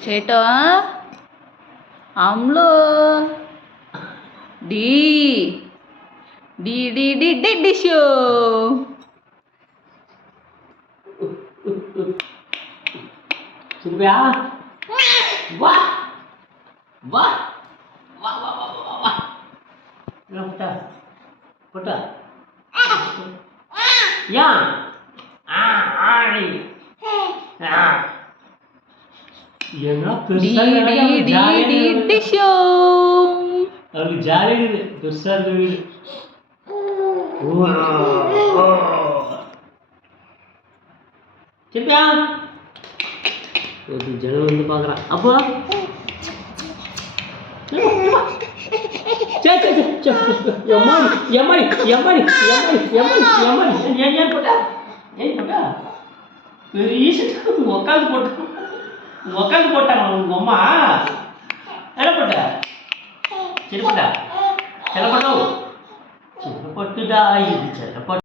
Ceto Amlo Di Di di di di di show Surupi ah Wah Wah Wah wah wah wah wah Ya puta Ya Ah Ah அவருக்கு ஜாலியாக இருக்குது பெருசா இருக்குது சிப்பியா ஒரு ஜனம் வந்து பார்க்குறான் அப்போ ஏன் போட்டா உக்காந்து போட்டு உக்காந்து போட்டாங்க உங்க அம்மா என்ன போட்ட சின்னப்பட்டா சின்னப்பட்டோ சின்னப்பட்டுடா இது சின்னப்பட்டு